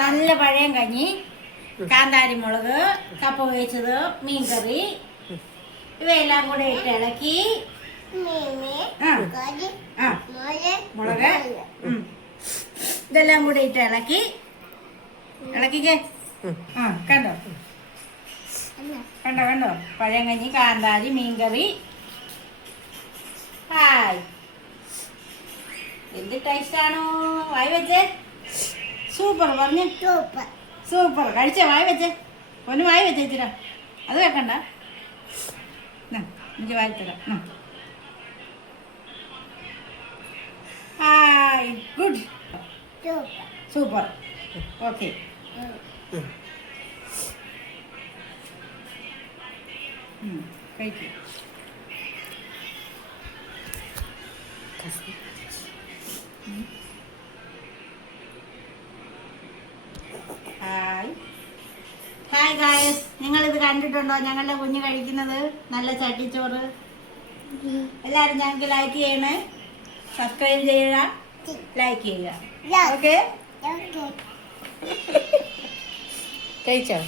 നല്ല പഴയം കഞ്ഞി, കാന്താരി മുളക്, കപ്പ വേവിച്ചത്, മീൻകറി, ഇവയെല്ലാം കൂടെ ഇട്ട് ഇളക്കി മുളക് ഇതെല്ലാം കൂടെ ഇട്ട് ഇളക്കിക്കേ. കണ്ടോ കണ്ടോ കണ്ടോ പഴയം കഞ്ഞി, കാന്താരി, മീൻകറി. ഹായ്, എന്ത് ടേസ്റ്റാണോ! വായി വെച്ചേ. സൂപ്പർ പറഞ്ഞു. സൂപ്പർ കഴിച്ചേ. വായി വെച്ചേ. ഒന്ന് വായി വെച്ചേ ഇച്ചിര. അത് വെക്കണ്ട, എനിക്ക് വായി തരാം. Hi, good, super. ഓക്കെ. കഴിക്കും. ഹായ് ഹായ് ഗായ്സ്, നിങ്ങളിത് കണ്ടിട്ടുണ്ടോ? ഞങ്ങളുടെ കുഞ്ഞ് കഴിക്കുന്നത് നല്ല ചട്ടിച്ചോറ്. എല്ലാവരും ഞങ്ങൾക്ക് ലൈക്ക് ചെയ്യണേ, സബ്സ്ക്രൈബ് ചെയ്യുക, ലൈക്ക് ചെയ്യുക. ഓക്കെ, കഴിച്ചോ?